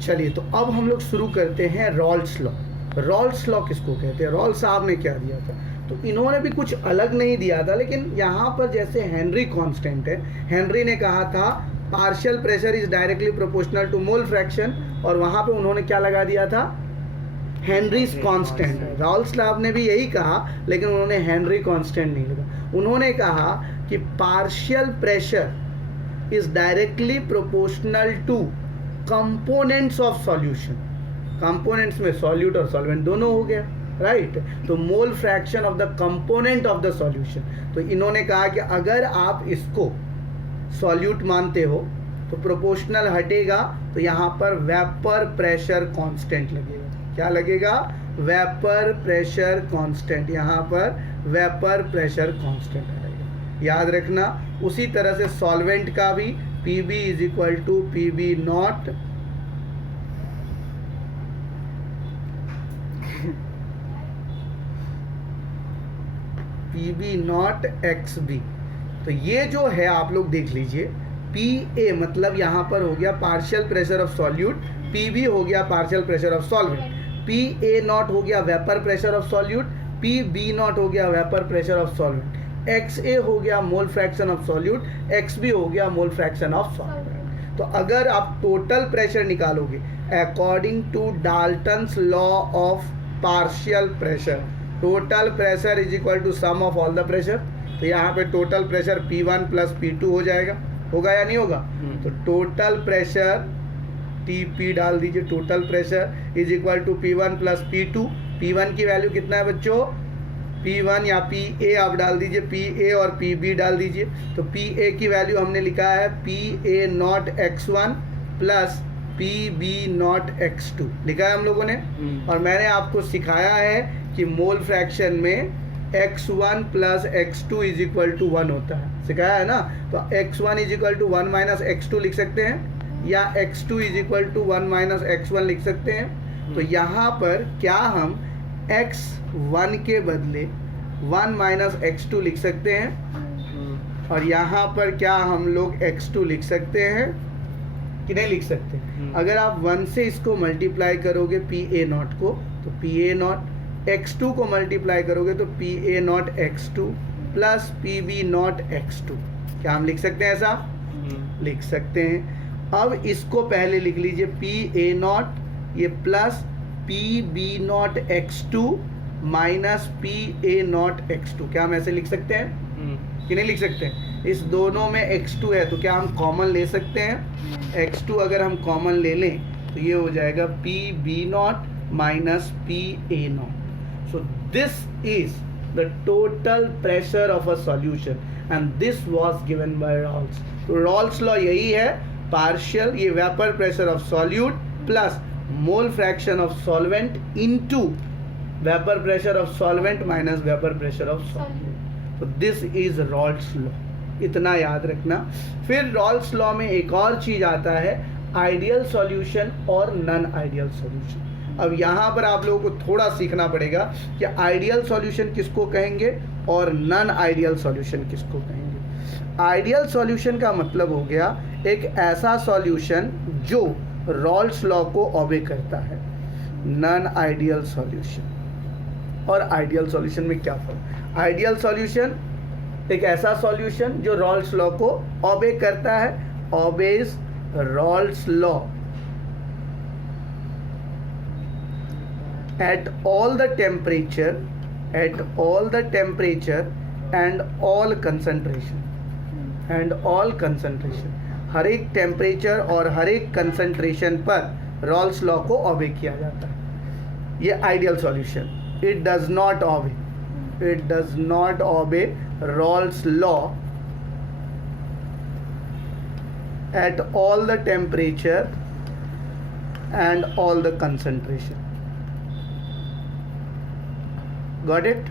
चलिए, तो अब हम लोग शुरू करते हैं रॉल्स लॉ। रॉल्स लॉ किसको कहते हैं? रॉल्स साहब ने क्या दिया था? तो इन्होंने भी कुछ अलग नहीं दिया था, लेकिन यहाँ पर जैसे हेनरी कांस्टेंट है, हेनरी ने कहा था partial pressure is directly proportional to mole fraction, और वहाँ पे उन्होंने क्या लगा दिया था? Henrys constant. रॉल्स साहब ने भी यही कहा, लेकिन उन्होंने हेनरी कांस्टेंट नहीं लगा। उन्होंने कहा कि partial pressure is directly proportional two components of solution. Components में सॉल्यूट और सॉल्वेंट दोनों हो गया, राइट? तो mole fraction of the component of the solution. तो इन्होंने कहा कि अगर आप इसको सॉल्यूट मानते हो तो प्रोपोर्शनल हटेगा, तो यहाँ पर वेपर प्रेशर कांस्टेंट लगेगा। क्या लगेगा? Vapour pressure constant. यहाँ पर वेपर प्रेशर कांस्टेंट आएगा, याद रखना। उसी तरह से सॉल्वेंट का भी PB is equal to PB not PB not XB। तो ये जो है आप लोग देख लीजिए, PA मतलब यहाँ पर हो गया partial pressure of solute, PB हो गया partial pressure of solvent, PA not हो गया vapour pressure of solute, PB not हो गया vapour pressure of solvent, XA हो गया mole fraction of solute, XB हो गया मोल फ्रैक्शन ऑफ सॉल्वेंट। तो अगर आप टोटल प्रेशर निकालोगे according to Dalton's law of partial pressure, total pressure is equal to sum of all the pressure, तो यहाँ पे total pressure P1 plus P2 हो जाएगा। होगा या नहीं होगा? तो टोटल प्रेशर TP डाल दीजिए, total pressure is equal to P1 plus P2। P1 की वैल्यू कितना है बच्चों? P1 या PA आप डाल दीजिए, PA और PB डाल दीजिए। तो PA की वैल्यू हमने लिखा है PA not X1 plus PB not X2 लिखा है हम लोगों ने। और मैंने आपको सिखाया है कि मोल फ्रैक्शन में X1 plus X2 is equal to 1 होता है, सिखाया है ना। तो X1 is equal to 1 minus X2 लिख सकते हैं, या X2 is equal to 1 minus X1 लिख सकते हैं। तो यहाँ पर क्या हम X1 के बदले 1 माइनस X2 लिख सकते हैं, और यहाँ पर क्या हम लोग X2 लिख सकते हैं कि नहीं लिख सकते? अगर आप 1 से इसको मल्टीप्लाई करोगे PA नॉट को, तो PA नॉट, X2 को मल्टीप्लाई करोगे तो PA not X2 plus PB not X2। क्या हम लिख सकते हैं ऐसा? लिख सकते हैं। अब इसको पहले लिख लीजिए PA नॉट ये plus PB not X2 minus PA not X2। क्या हम ऐसे लिख सकते हैं कि नहीं लिख सकते? इस दोनों में X2 है, तो क्या हम कॉमन ले सकते हैं? X2 अगर हम कॉमन ले लें तो ये हो जाएगा PB not minus PA not. So this is the total pressure of a solution and this was given by Rawls। तो Rawls law यही है, partial ये vapor pressure of solute plus mole fraction of solvent into vapor pressure of solvent minus vapor pressure of solute। तो this is Rawls law, इतना याद रखना। फिर Rawls law में एक और चीज आता है, आइडियल सॉल्यूशन और नॉन आइडियल सॉल्यूशन। अब यहाँ पर आप लोगों को थोड़ा सीखना पड़ेगा कि आइडियल सॉल्यूशन किसको कहेंगे और नॉन आइडियल सॉल्यूशन किसको कहेंगे। आइडियल सॉल्यूशन का मतलब हो गया एक ऐसा सॉल्यूशन जो रॉल्स लॉ को ओबे करता है। नॉन आइडियल सॉल्यूशन और आइडियल सॉल्यूशन में क्या फर्क? आइडियल सॉल्यूशन एक ऐसा सॉल्यूशन जो रॉल्स लॉ को ओबे करता है, obeys Rawls law at all the temperature and all concentration, हर एक टेम्परेचर और हर एक कंसंट्रेशन पर रॉल्स लॉ को ओबे किया जाता है। ये ideal solution, it does not obey Raoult's law at all the temperature and all the concentration. Got it?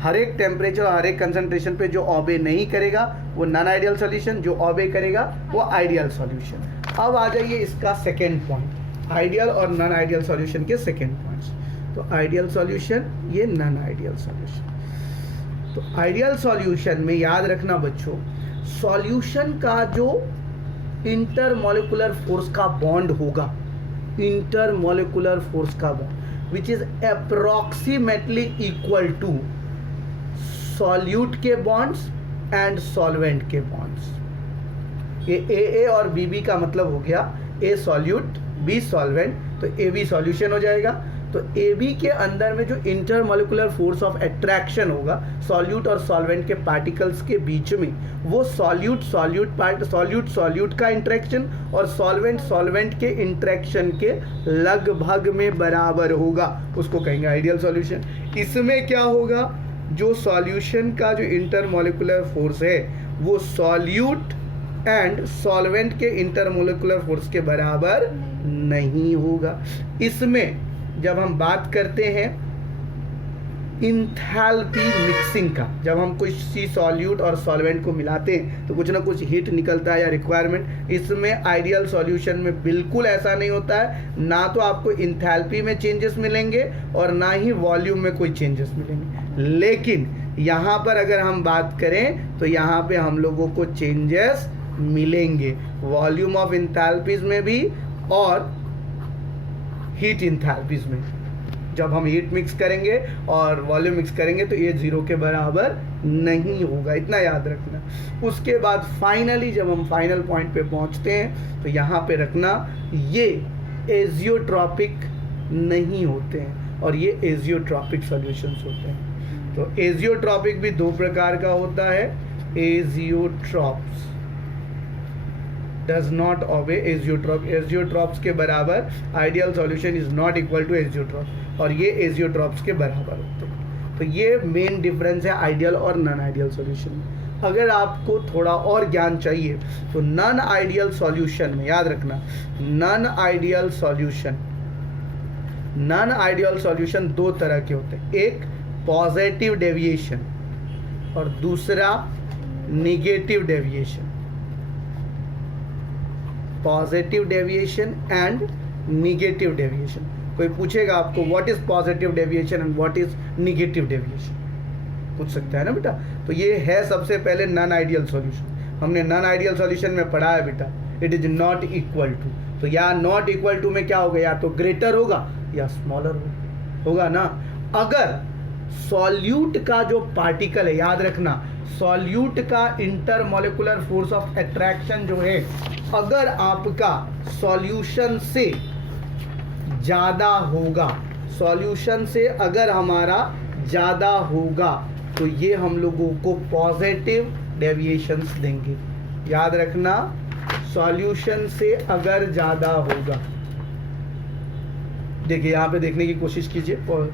हर एक टेम्परेचर और हर एक कंसंट्रेशन पे जो ओबे नहीं करेगा वो नॉन आइडियल सॉल्यूशन, जो ओबे करेगा वो आइडियल सॉल्यूशन। अब आ जाइए इसका सेकेंड पॉइंट, आइडियल और नॉन आइडियल सॉल्यूशन के सेकेंड पॉइंट्स। तो आइडियल सॉल्यूशन, ये नॉन आइडियल सॉल्यूशन। तो आइडियल सॉल्यूशन में याद रखना बच्चों, सॉल्यूशन का जो इंटरमॉलिक्यूलर फोर्स का बॉन्ड होगा इंटरमोलिकुलर फोर्स का bond which is approximately equal to solute के बॉन्ड्स एंड सॉल्वेंट के बॉन्ड्स। ये ए और बी का मतलब हो गया ए सॉल्यूट बी सॉल्वेंट, तो ए बी सॉल्यूशन हो जाएगा। तो ए बी के अंदर में जो इंटरमोलिकुलर फोर्स ऑफ अट्रैक्शन होगा सॉल्यूट और सॉल्वेंट के पार्टिकल्स के बीच में, वो सॉल्यूट का इंटरेक्शन और सॉल्वेंट के इंटरेक्शन के लगभग में बराबर होगा, उसको कहेंगे आइडियल सॉल्यूशन। इसमें क्या होगा, जो सॉल्यूशन का जो इंटरमोलिकुलर फोर्स है वो सॉल्यूट एंड सॉल्वेंट के इंटरमोलिकुलर फोर्स के बराबर नहीं होगा। इसमें जब हम बात करते हैं इंथैल्पी मिक्सिंग का, जब हम कुछ सी सॉल्यूट और सॉल्वेंट को मिलाते हैं तो कुछ ना कुछ हीट निकलता है या रिक्वायरमेंट, इसमें आइडियल सॉल्यूशन में बिल्कुल ऐसा नहीं होता है। ना तो आपको इंथैल्पी में चेंजेस मिलेंगे और ना ही वॉल्यूम में कोई चेंजेस मिलेंगे। लेकिन यहाँ पर अगर हम बात करें तो यहाँ पे हम लोगों को चेंजेस मिलेंगे वॉल्यूम ऑफ इंथैल्पीज में भी और हीट इंथैल्पीज में। जब हम हीट मिक्स करेंगे और वॉल्यूम मिक्स करेंगे तो ये जीरो के बराबर नहीं होगा, इतना याद रखना। उसके बाद फाइनली जब हम फाइनल पॉइंट पे पहुंचते हैं तो यहाँ पे रखना ये एजियोट्रॉपिक नहीं होते हैं और ये एजियोट्रॉपिक सॉल्यूशंस होते हैं। तो एजियोट्रॉपिक भी दो प्रकार का होता है, azeotropes does not obey azeotrope, azeotropes के बराबर ideal solution is not equal to azeotrope और ये एजियोट्रॉप्स के बराबर होते हैं। तो ये मेन डिफरेंस है आइडियल और नॉन आइडियल सॉल्यूशन में। अगर आपको थोड़ा और ज्ञान चाहिए तो नॉन आइडियल सॉल्यूशन में याद रखना, नॉन आइडियल सॉल्यूशन दो तरह के होते हैं, एक पॉजिटिव डेविएशन और दूसरा negative deviation. Positive deviation and negative deviation. कोई पूछेगा आपको what is positive deviation and what is negative deviation, पूछ सकता है ना बेटा। तो ये है सबसे पहले नॉन आइडियल सॉल्यूशन। हमने नॉन आइडियल सॉल्यूशन में पढ़ा है बेटा, it is not equal to. तो या नॉट इक्वल टू में क्या होगा, या तो ग्रेटर होगा या स्मॉलर होगा ना। अगर सॉल्यूट का जो पार्टिकल है, याद रखना सॉल्यूट का इंटरमोलिकुलर फोर्स ऑफ अट्रैक्शन जो है, अगर आपका सॉल्यूशन से ज़्यादा होगा, सॉल्यूशन से अगर हमारा ज़्यादा होगा तो ये हम लोगों को पॉजिटिव डेविएशंस देंगे। याद रखना सॉल्यूशन से अगर ज़्यादा होगा, देखिए यहाँ पे देखने की कोशिश कीजिए, और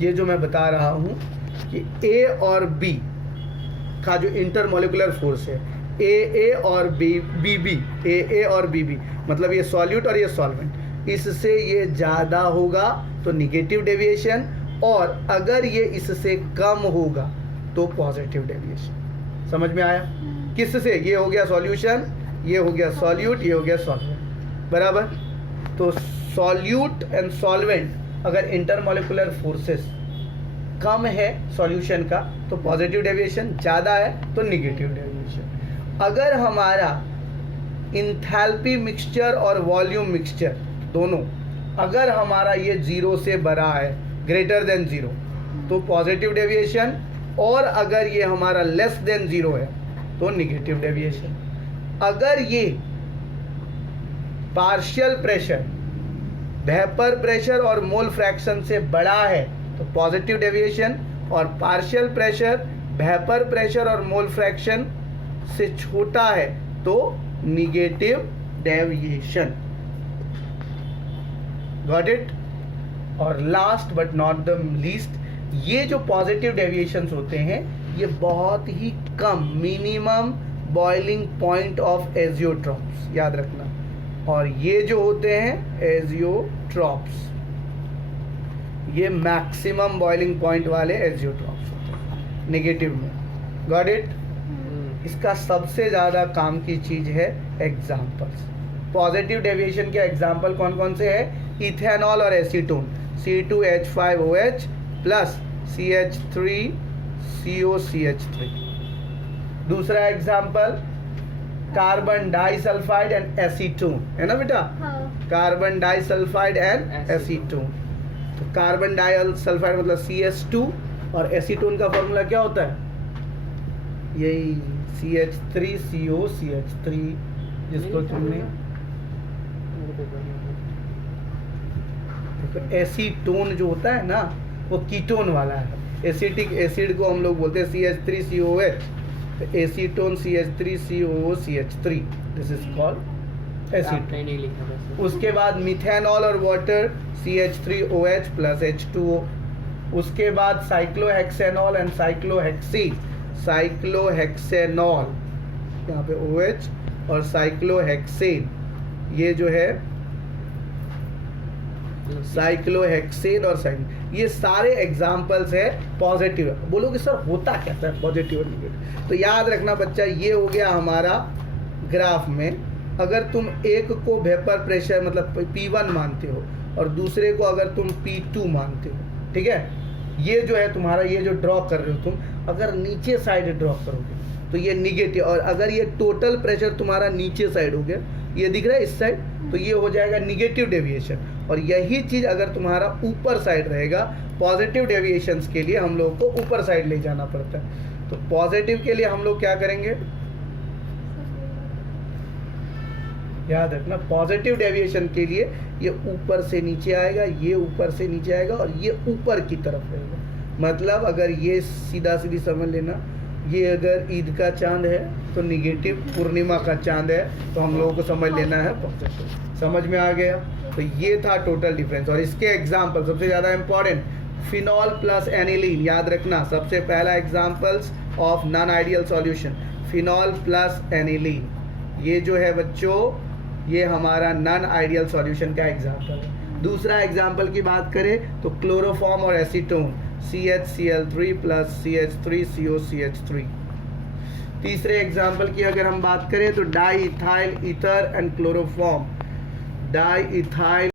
ये जो मैं बता रहा हूँ कि ए और बी का जो इंटरमोलिकुलर फोर्स है, ए और बी और बी मतलब ये सॉल्यूट और ये सॉल्वेंट, इससे ये ज़्यादा होगा तो नेगेटिव डेविएशन, और अगर ये इससे कम होगा तो पॉजिटिव डेविएशन। समझ में आया? किससे? ये हो गया सॉल्यूशन, ये हो गया सॉल्यूट, ये हो गया सॉल्वेंट, बराबर। तो सॉल्यूट एंड सॉल्वेंट अगर इंटरमोलिकुलर फोर्सेस कम है सॉल्यूशन का तो पॉजिटिव डेविएशन, ज़्यादा है तो नेगेटिव डेविएशन। अगर हमारा इंथैल्पी मिक्सचर और वॉल्यूम मिक्सचर दोनों, अगर हमारा ये जीरो से बड़ा है, ग्रेटर देन जीरो, तो पॉजिटिव डेविएशन, और अगर ये हमारा लेस देन जीरो है तो नेगेटिव डेविएशन। अगर ये पार्शियल प्रेशर, वेपर प्रेशर और मोल फ्रैक्शन से बड़ा है तो पॉजिटिव डेविएशन, और पार्शियल प्रेशर, वेपर प्रेशर और मोल फ्रैक्शन से छोटा है तो नेगेटिव डेविएशन। Got it? और last but not the least, ये जो पॉजिटिव डेविएशंस होते हैं ये बहुत ही कम, minimum boiling point of azeotropes, याद रखना। और ये जो होते हैं एजियोट्रॉप्स, ये मैक्सिमम बॉइलिंग पॉइंट वाले एजियोट्रॉप्स होते हैं नेगेटिव में। Got it? इसका सबसे ज़्यादा काम की चीज़ है एग्जाम्पल्स। पॉजिटिव डेविएशन के एग्जाम्पल कौन कौन से हैं? इथेनॉल और एसीटोन, C2H5OH प्लस CH3COCH3। दूसरा example carbon disulphide and acetone, है ना बेटा? हाँ। Carbon disulphide and acetone. तो कार्बन डाइसल्फाइड मतलब CH2 और एसीटोन का फॉर्मूला क्या होता है? यही CH3COCH3, जिसको तुमने एसीटोन जो होता है ना वो कीटोन वाला है। एसिटिक एसिड को हम लोग बोलते हैं CH3COOH, तो acetone CH3COOCH3, this is called acetone. उसके बाद मिथेनॉल और वाटर CH3OH प्लस H2O। उसके बाद साइक्लोहेक्सेनॉल एंड साइक्लोहेक्सीन, साइक्लोहेक्सेनॉल यहाँ पे OH और साइक्लोहेक्सेन, ये जो है साइक्लोहेक्सेन और ये सारे एग्जाम्पल्स है पॉजिटिव। बोलोगे सर होता क्या है पॉजिटिव और नेगेटिव? तो याद रखना बच्चा, ये हो गया हमारा ग्राफ में, अगर तुम एक को वेपर प्रेशर मतलब P1 मानते हो और दूसरे को अगर तुम P2 मानते हो, ठीक है, ये जो है तुम्हारा, ये जो ड्रॉ कर रहे हो तुम, अगर नीचे साइड ड्रॉ करोगे तो ये निगेटिव, और अगर ये टोटल प्रेशर तुम्हारा नीचे साइड हो गया, ये दिख रहा है इस साइड, तो ये हो जाएगा निगेटिव डेविएशन। और यही चीज़ अगर तुम्हारा ऊपर साइड रहेगा, पॉजिटिव डेविएशंस के लिए हम लोग को ऊपर साइड ले जाना पड़ता है। तो पॉजिटिव के लिए हम लोग क्या करेंगे, याद रखना, पॉजिटिव डेविएशन के लिए ये ऊपर से नीचे आएगा, ये ऊपर से नीचे आएगा और ये ऊपर की तरफ रहेगा। मतलब अगर ये सीधा सीधी समझ लेना, ये अगर ईद का चांद है तो निगेटिव, पूर्णिमा का चांद है तो हम लोगों को समझ लेना है पॉजिटिव। समझ में आ गया? तो ये था टोटल डिफरेंस। और इसके एग्जाम्पल सबसे ज़्यादा इंपॉर्टेंट, फिनॉल प्लस एनिलीन, याद रखना सबसे पहला examples of non ideal solution, phenol plus aniline. ये जो है बच्चों, ये हमारा नॉन आइडियल सॉल्यूशन का एग्जाम्पल है। दूसरा एग्जाम्पल की बात करें तो क्लोरोफॉर्म और एसीटोन, CHCl3 प्लस CH3COCH3। तीसरे एग्जाम्पल की अगर हम बात करें तो di ethyl ether and chloroform, di ethyl